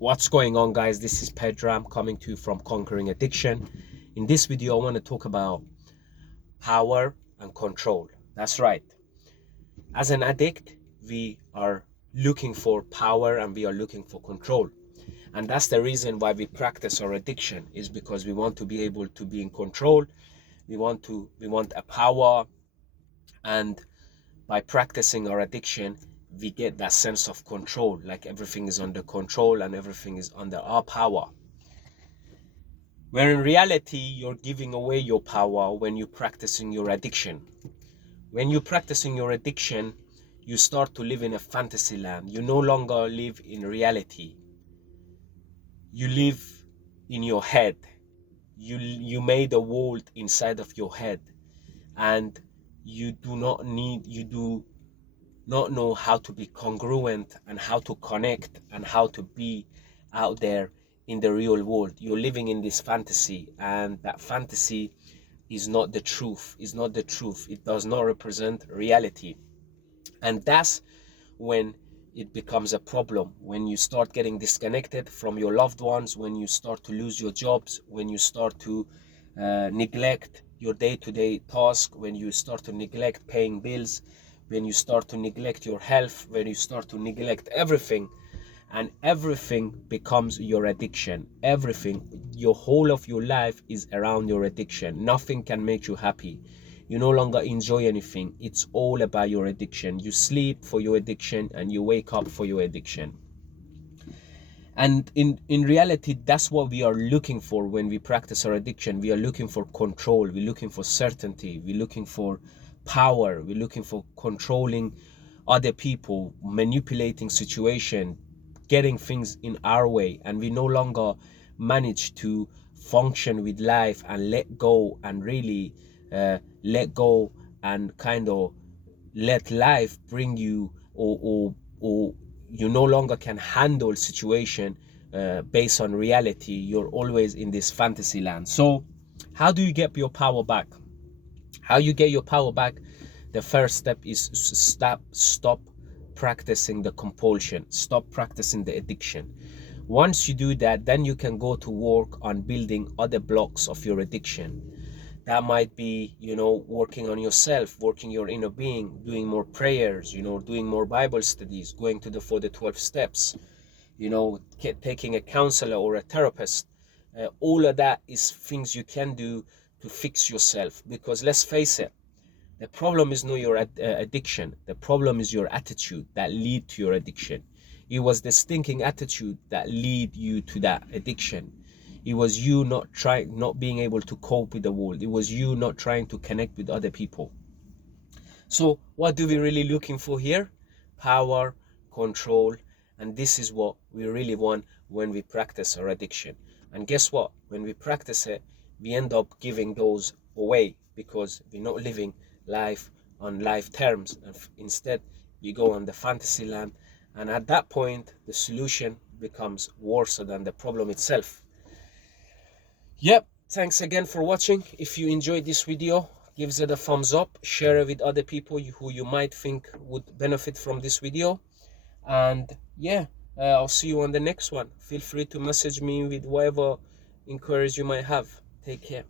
What's going on, guys? This is Pedram coming to you from Conquering Addiction. In this video, I want to talk about power and control. That's right. As an addict, we are looking for power and we are looking for control. And that's the reason why we practice our addiction, is because we want to be able to be in control. We want a power, and by practicing our addiction, we get that sense of control, like everything is under control and everything is under our power. Where in reality, you're giving away your power when you're practicing your addiction. When you're practicing your addiction, you start to live in a fantasy land. You no longer live in reality. You live in your head. You made a world inside of your head, and you do not know how to be congruent and how to connect and how to be out there in the real world. You're living in this fantasy, and that fantasy is not the truth. It does not represent reality. And that's when it becomes a problem, when you start getting disconnected from your loved ones, when you start to lose your jobs, when you start to neglect your day-to-day task, when you start to neglect paying bills, when you start to neglect your health, when you start to neglect everything, and everything becomes your addiction. Everything, your whole of your life is around your addiction. Nothing can make you happy. You no longer enjoy anything. It's all about your addiction. You sleep for your addiction and you wake up for your addiction. And in reality, that's what we are looking for when we practice our addiction. We are looking for control. We're looking for certainty. We're looking for power. We're looking for controlling other people, manipulating situation, getting things in our way. And we no longer manage to function with life and let go and really let go and kind of let life bring you, or you no longer can handle situation based on reality. You're always in this fantasy land. So how do you get your power back? How you get your power back? The first step is stop practicing the compulsion. Stop practicing the addiction. Once you do that, then you can go to work on building other blocks of your addiction. That might be, working on yourself, working your inner being, doing more prayers, doing more Bible studies, going for the 12 steps, taking a counselor or a therapist. All of that is things you can do to fix yourself. Because let's face it, the problem is not your addiction. The problem is your attitude that lead to your addiction. It was the stinking attitude that lead you to that addiction. It was you not being able to cope with the world. It was you not trying to connect with other people. So what do we really looking for here? Power, control, and this is what we really want when we practice our addiction. And guess what? When we practice it, we end up giving those away, because we're not living life on life terms, and instead we go on the fantasy land, and at that point the solution becomes worse than the problem itself. Yep, thanks again for watching. If you enjoyed this video, give it a thumbs up, share it with other people who you might think would benefit from this video. And yeah, I'll see you on the next one. Feel free to message me with whatever inquiries you might have. Take care.